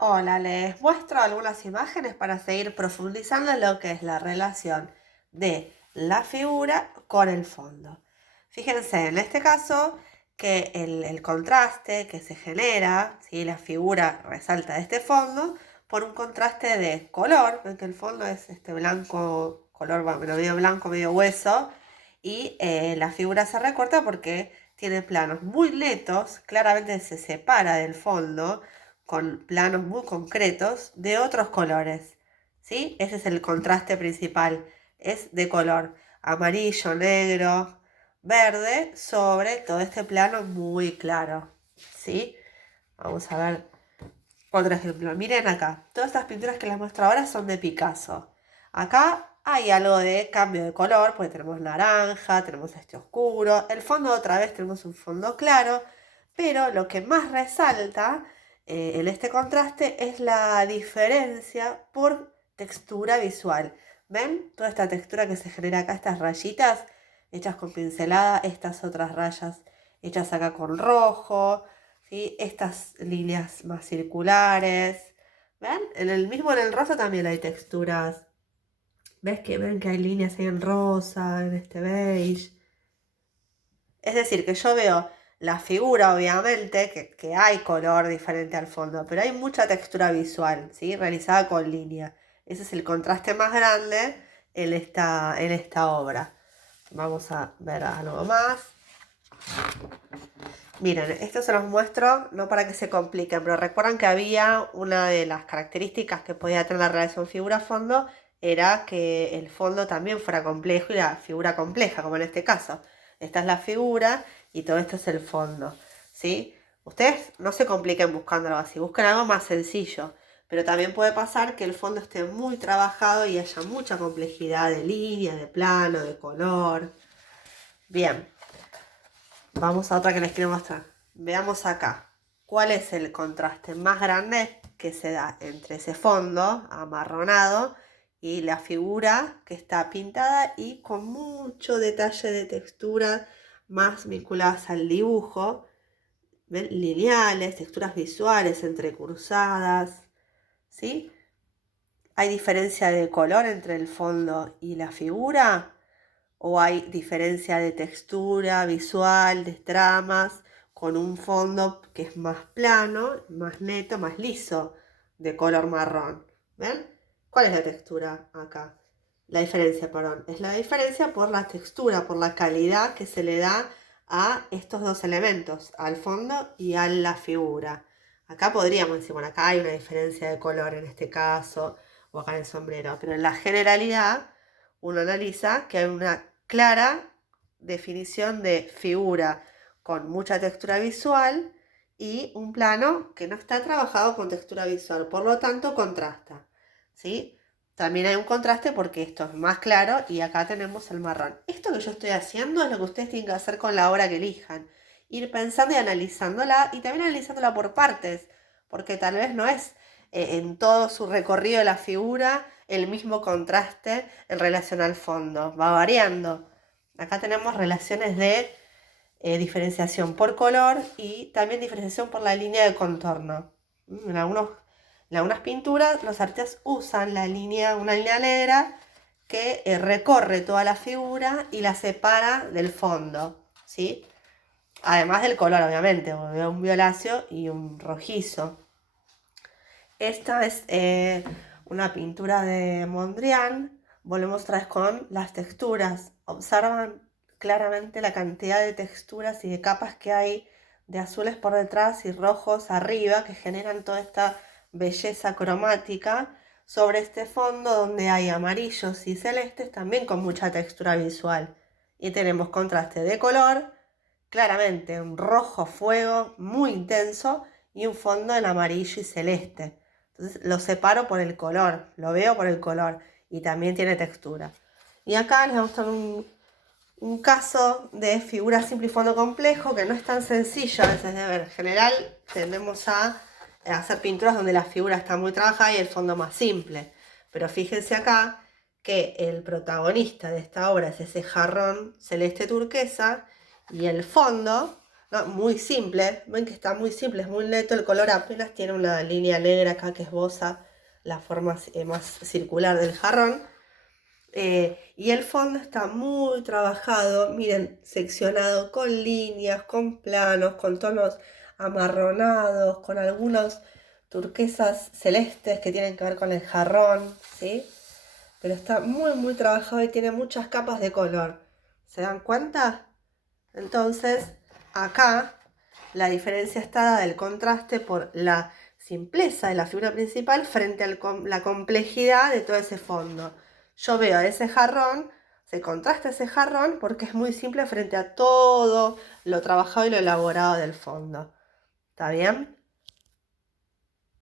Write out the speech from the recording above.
Hola, les muestro algunas imágenes para seguir profundizando en lo que es la relación de la figura con el fondo. Fíjense en este caso que el contraste que se genera, ¿sí? La figura resalta de este fondo por un contraste de color, ven que el fondo es este blanco, color medio blanco, medio hueso, y la figura se recorta porque tiene planos muy netos, claramente se separa del fondo con planos muy concretos de otros colores, ¿sí? Ese es el contraste principal, es de color amarillo, negro, verde sobre todo este plano muy claro, ¿sí? Vamos a ver otro ejemplo. Miren acá, todas estas pinturas que les muestro ahora son de Picasso. Acá hay algo de cambio de color, porque tenemos naranja, tenemos este oscuro, el fondo otra vez tenemos un fondo claro, pero lo que más resalta en este contraste es la diferencia por textura visual. ¿Ven? Toda esta textura que se genera acá, estas rayitas hechas con pincelada, estas otras rayas hechas acá con rojo, ¿sí? Estas líneas más circulares. ¿Ven? En el rosa también hay texturas. Ven que hay líneas ahí en rosa, en este beige? Es decir, que yo veo la figura, obviamente, que hay color diferente al fondo, pero hay mucha textura visual, ¿sí? Realizada con línea. Ese es el contraste más grande en esta obra. Vamos a ver algo más. Miren, esto se los muestro no para que se compliquen, pero recuerdan que había una de las características que podía tener la relación figura-fondo era que el fondo también fuera complejo y la figura compleja, como en este caso. Esta es la figura y todo esto es el fondo, ¿sí? Ustedes no se compliquen buscando algo así, busquen algo más sencillo, pero también puede pasar que el fondo esté muy trabajado y haya mucha complejidad de línea, de plano, de color. Bien. Vamos a otra que les quiero mostrar. Veamos acá. ¿Cuál es el contraste más grande que se da entre ese fondo amarronado y la figura que está pintada y con mucho detalle de textura más vinculadas al dibujo? ¿Ven? Lineales, texturas visuales entrecruzadas, ¿sí? ¿Hay diferencia de color entre el fondo y la figura? ¿O hay diferencia de textura visual, de tramas, con un fondo que es más plano, más neto, más liso, de color marrón? ¿Ven? ¿Cuál es la textura acá? La diferencia, perdón. Es la diferencia por la textura, por la calidad que se le da a estos dos elementos, al fondo y a la figura. Acá podríamos decir, bueno, acá hay una diferencia de color en este caso, o acá en el sombrero, pero en la generalidad uno analiza que hay una clara definición de figura con mucha textura visual y un plano que no está trabajado con textura visual, por lo tanto contrasta, ¿sí? También hay un contraste porque esto es más claro y acá tenemos el marrón. Esto que yo estoy haciendo es lo que ustedes tienen que hacer con la obra que elijan. Ir pensando y analizándola y también analizándola por partes, porque tal vez no es en todo su recorrido de la figura el mismo contraste en relación al fondo, va variando. Acá tenemos relaciones de diferenciación por color y también diferenciación por la línea de contorno. En algunas pinturas los artistas usan una línea negra que recorre toda la figura y la separa del fondo, ¿sí? Además del color, obviamente, un violáceo y un rojizo. Esta es una pintura de Mondrian. Volvemos otra vez con las texturas. Observan claramente la cantidad de texturas y de capas que hay de azules por detrás y rojos arriba que generan toda esta belleza cromática sobre este fondo donde hay amarillos y celestes también con mucha textura visual. Y tenemos contraste de color, claramente un rojo fuego muy intenso y un fondo en amarillo y celeste. Entonces lo separo por el color, lo veo por el color y también tiene textura. Y acá les vamos a mostrar un caso de figura simple y fondo complejo que no es tan sencillo a veces de ver. En general tendemos a hacer pinturas donde la figura está muy trabajada y el fondo más simple. Pero fíjense acá que el protagonista de esta obra es ese jarrón celeste turquesa y el fondo No, muy simple, ven que está muy simple, es muy neto, el color apenas tiene una línea negra acá que esboza la forma más circular del jarrón. Y el fondo está muy trabajado, miren, seccionado con líneas, con planos, con tonos amarronados, con algunos turquesas celestes que tienen que ver con el jarrón, ¿sí? Pero está muy trabajado y tiene muchas capas de color. ¿Se dan cuenta? Entonces, acá la diferencia está dada del contraste por la simpleza de la figura principal frente a la complejidad de todo ese fondo. Yo veo ese jarrón, se contrasta ese jarrón porque es muy simple frente a todo lo trabajado y lo elaborado del fondo. ¿Está bien?